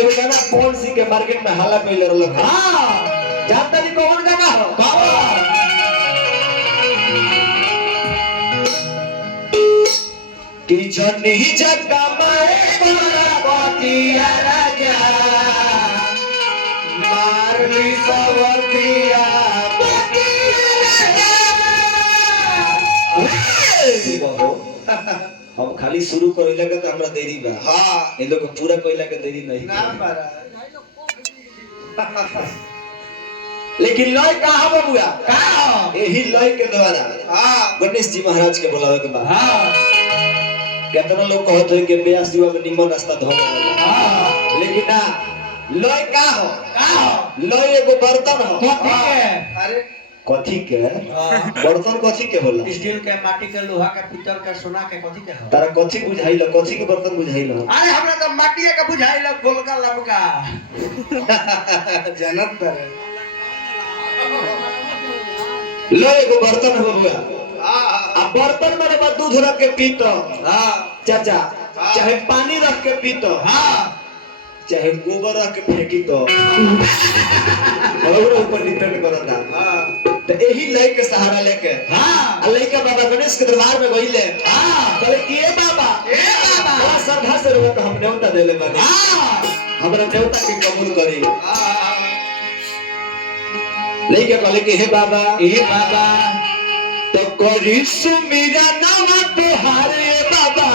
एगो गाना पवन सिंह के मार्केट में हल्ला कइले रहल। हां जानता नहीं कौन गाना हो कौन कि जनी जगह में बड़ा बातिया राजा मारली सवतिया हम खाली शुरू कइला के त हमरा देरी बा। हां ए लोग पूरा कइला के देरी नहीं ना मारा लेकिन लय का हो बबुआ का हो एही लय के द्वारा। हां गणेश जी महाराज के बुलावे के बाद। हां कितना लोग कहत है कि ब्यास जीवा में निमन रास्ता धो। हां लेकिन ना लय का हो लय एगो बर्तन हो कथी के अरे कथी के बर्तन कथी के होला स्टील के माटी के लोहा के पीतल के सोना के कथी के हो तारा कथी बुझाइल कथी के बर्तन बुझाइल अरे हमरा त माटी के बुझाइल गोलका लबका जानत करे लय एगो बर्तन हो बबुआ। आ बर्तन में बा दूध रख के पीतो। हां चाचा चाहे पानी रख के पीतो। हां चाहे गोबर रख के फेंकी तो और ऊपर डिपेंड करता। हां तो यही लय के सहारा लेके। हां लयका बाबा गणेश के दरबार में गइले। हां कहले कि ए बाबा बड़ा श्रद्धा से रोक हम न्योता देले बानी। हां हमरा न्योता के कबूल करी। हां लयका कहले कि हे बाबा तो करी सुमिरा नाम तोहारे बाबा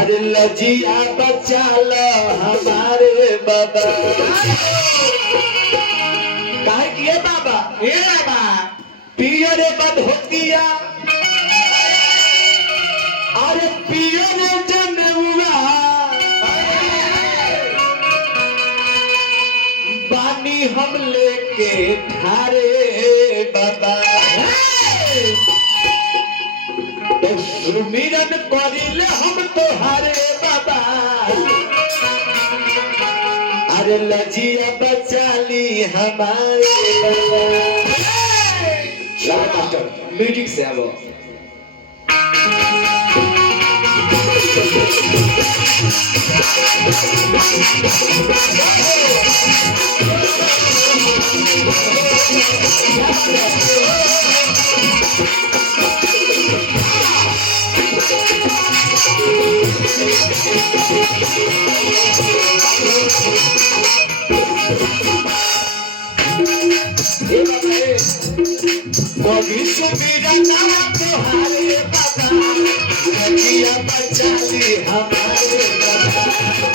अरे लजिया बचा लो हमारे बाबा काहे किए बाबा ए बाबा पियो रे बधोतिया अरे पियो रे जनेउआ बानी हम लेके ठारे बाबा तो सुमिरन करिले हम तोहारे बाबा अरे लजिया बचाली हमारे बाबा। चलो मास्टर म्यूजिक से आवो कभी सुमिरा नाम तोहारे बाबा लजिया बचाली हमारे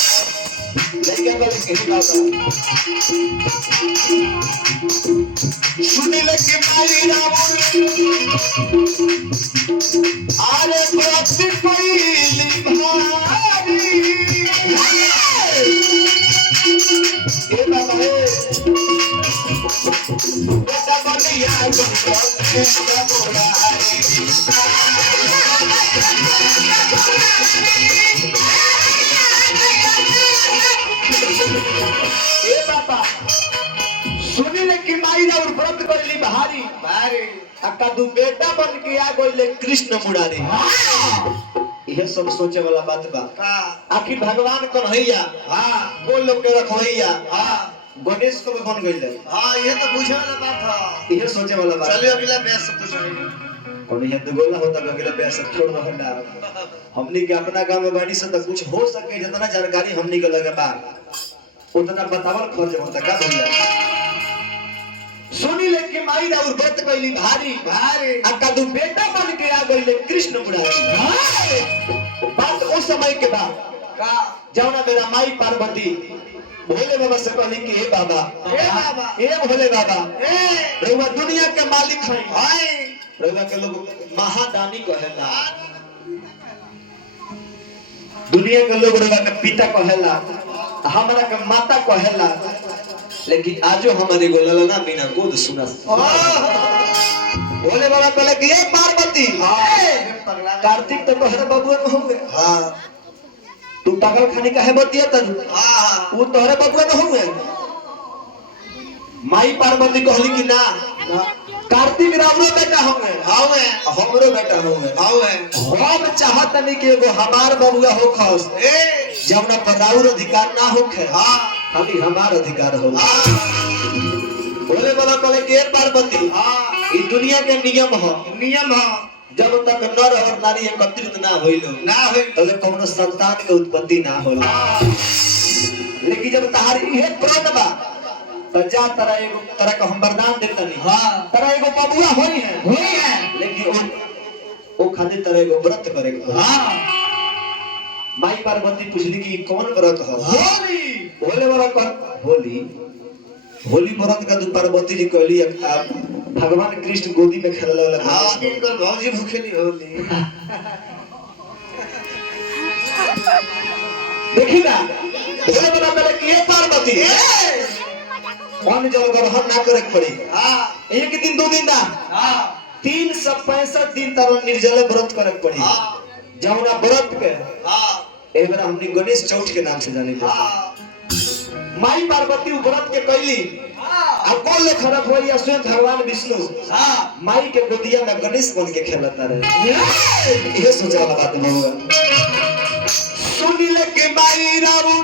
लेकिन बोले के बाबा सुनी लगे मारी रावण आरे प्रति पईली भारी ए बाबा बेटा बनिया गुरु का बोलारी ए बाबा सुनिले कि माईरा और व्रत करली भारी भारी अक्का दू बेटा बन के आ गइले कृष्ण मुरारी यह सब सोचे वाला बात बा का आखिर भगवान कन्हैया हां बोल लोग के रखैया हां गणेश को बन गइले हां ये तो बुझे वाला बात था यह सोचे वाला बात चलिए अगला बेस से पूछो कौन ये तो गोला होता अगला बेस से छोड़ रहला हमनी के अपना गांव में बाड़ी से तो कुछ हो सके जितना जानकारी हमनी के लगे बा उतना बतावल खर्च होता का भैया सुनी लेके माईरा और व्रत कैली भारी भारी अक्का दू बेटा बन के आ गइले कृष्ण मुरारी बात उस समय के बाद का जौना मेरा माई पार्वती भोले बाबा से कहली कि हे बाबा हे भोले बाबा रउआ दुनिया के मालिक हैं हाय रउआ के लोग महादानी कहेला दुनिया के लोग रउआ के पिता कहेला हमरा के माता कहेला लेकिन आजो हमारे गोलला ना बिना गोद सुना भोले बाबा कहले कि हे पार्वती कार्तिक तो तोहरे बबुआ न होंगे हां तू पागल खानी काहे बतिया तू हां वो तोहरे बबुआ न होंगे माई पार्वती कहली कि ना कार्तिक रावरो बेटा होंगे हावे हमरो बेटा होंगे हावे हम चाहत नहीं कि एगो हमार बबुआ हो खस ए जब ना पर राउर अधिकार ना होखे हां खाली हमार अधिकार हो बोले वाला कहले के पार्वती हां ई दुनिया के नियम है जब तक नर और नारी एकत्रित ना होइलो तब कोनो संतान के उत्पत्ति ना होला लेकिन जब तहार इहे प्रण बा त जा तरह का हम वरदान देतनी हां तरह एगो बबुआ होई है लेकिन ओ खातिर तरह एगो व्रत करे के हां माई पार्वती पूछली कि कौन व्रत है होली भोले वाला कह होली व्रत का दू पार्वती जी कहली भगवान कृष्ण गोदी में खेलला वाला हां इनकर भौजी भूखेली होली देखी ना भोले वाला कहले कि हे पार्वती मन जल ग्रहण ना करे पड़ी हां एक दिन दो दिन ना हां 365 दिन तर निर्जल व्रत करे पड़ी हां जौना व्रत के हां एबरा हमनी गणेश चौथ के नाम से जानी हां माई पार्वती व्रत के कैली अब कौन ले खराब होई स्वयं भगवान विष्णु हां माई के गोदिया में गणेश बन के खेलता रहे ये सोचे वाला बात हुआ सुनी ले के माई रावण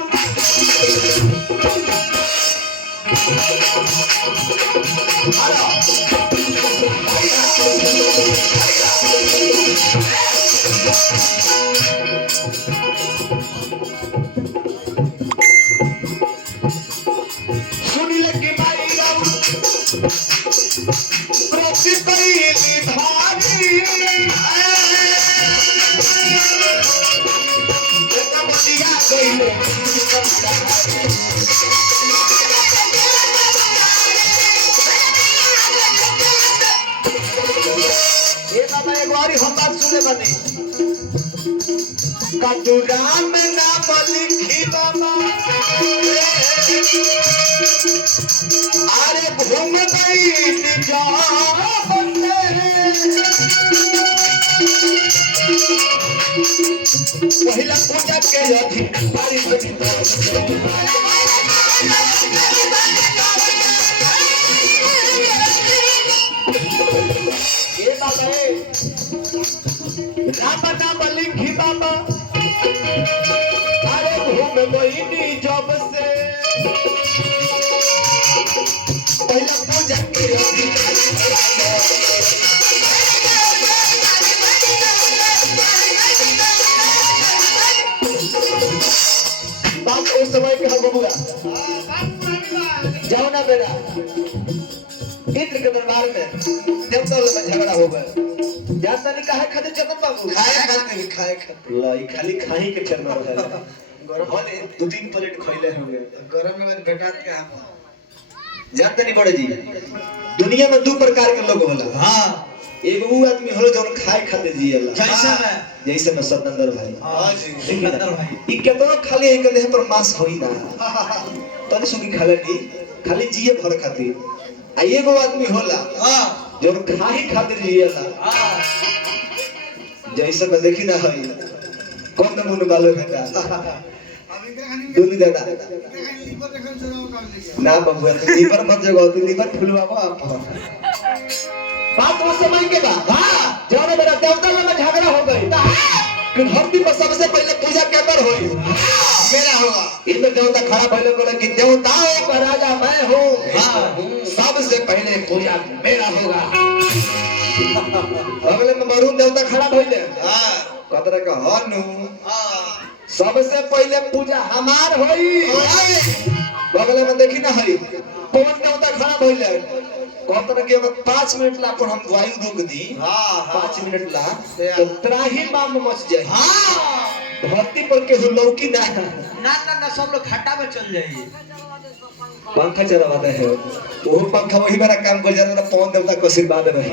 सुनी ले के माई रावण प्रति पईली भारी बेटा बनिया गइले ये बाबा एक बारी हम बात सुने बने कटुरा में नाम लिखी बाबा अरे घूम गई जा पहिला पूजा के अधिकारी ये बाबा राम नाम लिखी बाबा अरे घूम गई जब से पहिला पूजा के बात उस समय के हम बबुआ जाओ ना बेटा इंद्र के दरबार में देवता लोग में झगड़ा हो गया जाता नहीं काहे खातिर चतन बाबू खाए खातिर लाई खाली खाही के चलना है गरम होले 2-3 प्लेट खइले होंगे गरम में भेटात के हम जानते नहीं बड़े जी दुनिया में 2 प्रकार के लोग होला हां एगो वो आदमी होला जो खाए खातिर जियला जैसे में सतंदर भाई हां जी सतंदर भाई ई केतना खाली एक देह पर मांस होई ना तने सुखी खाले नी खाली जिए भर खातिर आ एगो आदमी होला हां जो खाए खातिर जियला हां जैसे में देखी ना हई कौन मुन बालो बेटा दूनी दादा ना बबुआ लीवर मत जगाओ तू लीवर फुलवाओ आप बात वो समय के बाद हां जब मेरा देवता में झगड़ा हो गई कि धरती पर सबसे पहले पूजा केकर होई मेरा होगा इनमें देवता खड़ा पहले बोला कि देवताओं का राजा मैं हूं हां सबसे पहले पूजा मेरा होगा अगले में वरुण देवता खड़ा भइले हां कतरा का हनु हां सबसे पहले पूजा हमार होई बगल में देखी ना हई पवन देवता खड़ा भइले कहतर के 5 मिनट ला पर हम वायु रोक दी हां 5 मिनट ला तो त्राही माम मच जाए हां धरती पर के लौकी ना ना सब लोग घाटा में चल जाइए पंखा चलावाते हैं वो पंखा वही मेरा काम कर जाता था पवन देवता को आशीर्वाद रही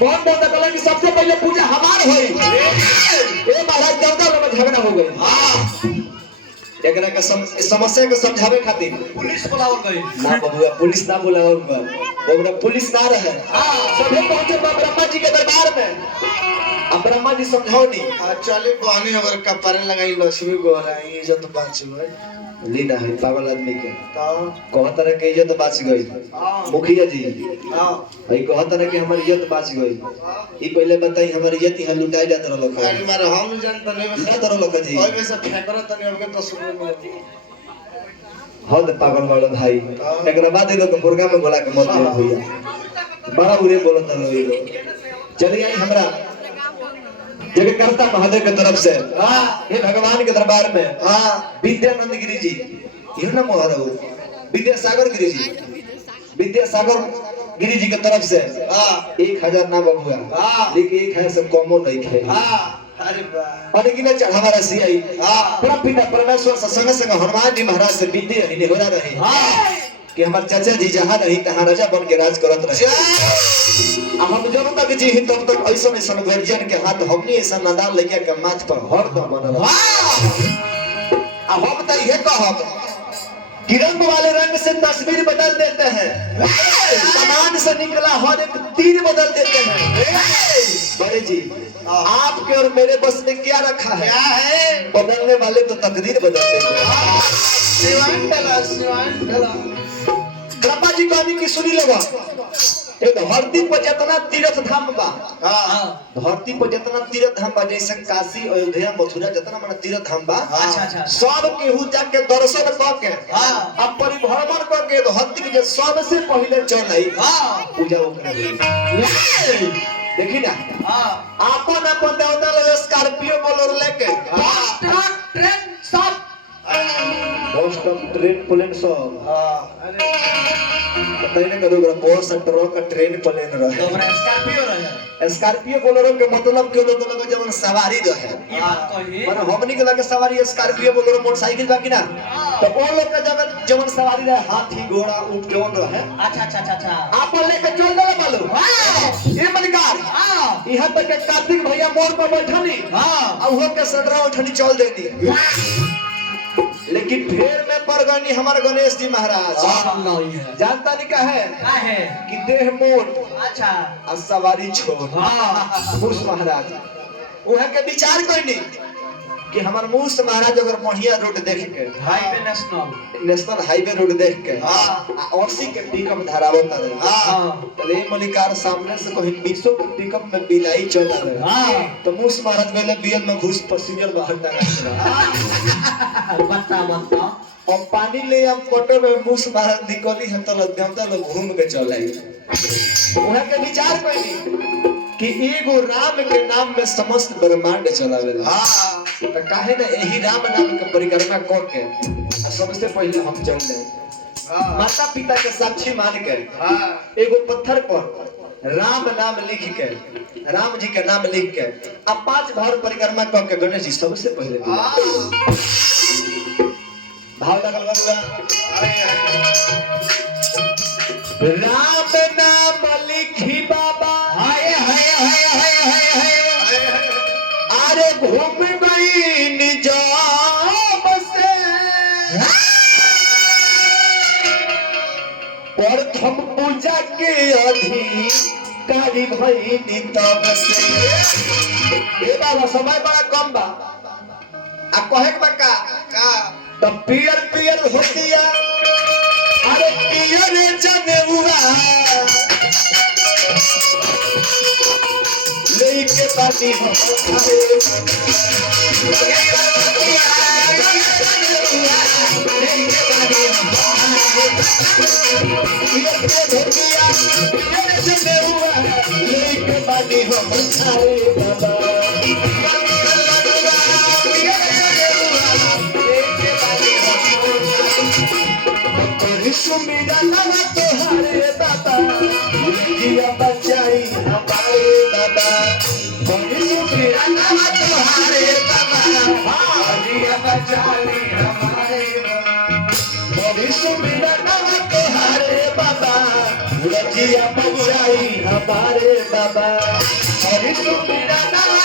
पवन देवता कहला कि सबसे पहले पूजा हमार होई ए महाराज देवता में झगड़ा हो गई हां एकरा के समस्या को समझावे खातिर पुलिस बुलावल गई ना बबुआ पुलिस ना बुलावल गई बबुआ पुलिस ना रहे हां सभी पहुंचे ब्रह्मा जी के दरबार में अब ब्रह्मा जी समझाओ नहीं चले बहनी अगर कपारे लगाई लक्ष्मी गोराई इज्जत बाच गई लीना है पागल आदमी के कहता रहे कि इज्जत बाच गई मुखिया जी हां भाई कहता रहे कि हमारी इज्जत बाच गई ई पहले बताई हमारी इज्जत यहां लुटाई जात रहल लोग अरे मारे हम जानत नहीं ना तरह लोग जी ओइ में से फेंकरा तने हमके तो सुन में हद पागल वाला भाई एकरा बाद लोग मुर्गा में बोला के मत भैया बड़ा बुरे बोलत रहो ये चलिए आई हमरा जगह करता महादेव की तरफ से हां हे भगवान के दरबार में हां विद्यानंद गिरी जी ये ना मोहर हो विद्यासागर गिरी जी की तरफ से हां 1000 ना बबुआ हां लेकिन एक है सब कमो नहीं है हां अरे वाह अरे किने चढ़ावा रसी आई हां बड़ा पिता परमेश्वर संग संग हनुमान जी महाराज से विद्या ही हो रही हां कि हमार चाचा जी जहां रही तहां राजा बन के राज करत रहे हम जब तक जी ही तब तक ऐसा ऐसा गर्जियन के हाथ हमनी ऐसा नादान लेके के माथ पर हरदम बनल अब हम तो ये कहब कि रंग वाले रंग से तस्वीर बदल देते हैं सामान से निकला हर एक तीर बदल देते हैं बड़े जी आपके और मेरे बस में क्या रखा है क्या है बदलने वाले तो तकदीर बदल देते हैं सिवान डला ब्रह्मा जी कहानी की सुनी लोग एक धरती पर जितना तीर्थ धाम बा हां धरती पर जितना तीर्थ धाम बा जैसे काशी अयोध्या मथुरा जितना मन तीर्थ धाम बा अच्छा सब केहू जाके दर्शन क के हां अब परिभ्रमण क के धरती के सबसे पहले चल आई हां पूजा ओकरे देखी ना हां आपन अपन देवता ले स्कॉर्पियो बोलेरो लेके ट्रक ट्रेन सब बस ट्रेन प्लेन सब हां अरे बताइए करो बस ट्रक ट्रेन प्लेन रहे हमरा स्कॉर्पियो बोलेरो के मतलब के लोग जवन सवारी रहे ई बात कही माने हमनी के लगे सवारी स्कॉर्पियो बोलेरो मोटरसाइकिल बा कि ना तो वो लोग के जवन सवारी रहे हाथी घोड़ा ऊंट जवन रहे अच्छा आपन लेके चल गए बालो हां ये मलिकार हां यहां तक के कार्तिक भैया मोर पर बैठनी हां और वो के सदरा उठनी चल देनी लेकिन फेर में पड़ गनी हमारे गणेश जी महाराज जानता नहीं का है कि देह मोट अच्छा और सवारी छोट मूस महाराज वह के विचार कोई नहीं कि हमार मूस महाराज अगर बढ़िया रोड देख के हाईवे नेशनल हाईवे रोड देख के 80 के पिकअप धरावत रहे तले मलिकार सामने से कहीं 200 के पिकअप में बिलाई चल रहे तो मूस महाराज गले बियल में घुस पैसेंजर बाहर डाल बता और पानी ले हम फोटो में मूस महाराज निकली हम तो देवता लोग घूम के चल आई वहां के विचार कोई नहीं कि एगो राम के नाम में समस्त ब्रह्मांड चलावेला हां तो काहे ना यही राम नाम के परिक्रमा कर के सबसे पहले हम चल ले माता पिता के साक्षी मान के हां एगो पत्थर पर राम नाम लिख के, राम जी के नाम लिख के अब 5 भाव परिक्रमा क के गणेश जी सबसे पहले भाव लगल बबुआ। राम नाम लिखी बाबा हाय हाय हाय हाय हाय हाय अरे घूम गई निजाम से प्रथम पूजा के अधिकारी भई तब से। ए बाबा समय बड़ा कम बा आ कहे के का तो पियर पियर होतिया अरे पियर जने हुआ लेके बाती हो सुमिरा नवा तोहारे बाबा जिया बचाई हमारे बाबा सुमिरा नवा तोहारे बाबा जिया बचाई हमारे बाबा सुमिरा नवा तोहारे बाबा जिया बचाई हमारे बाबा सुमिरा नवा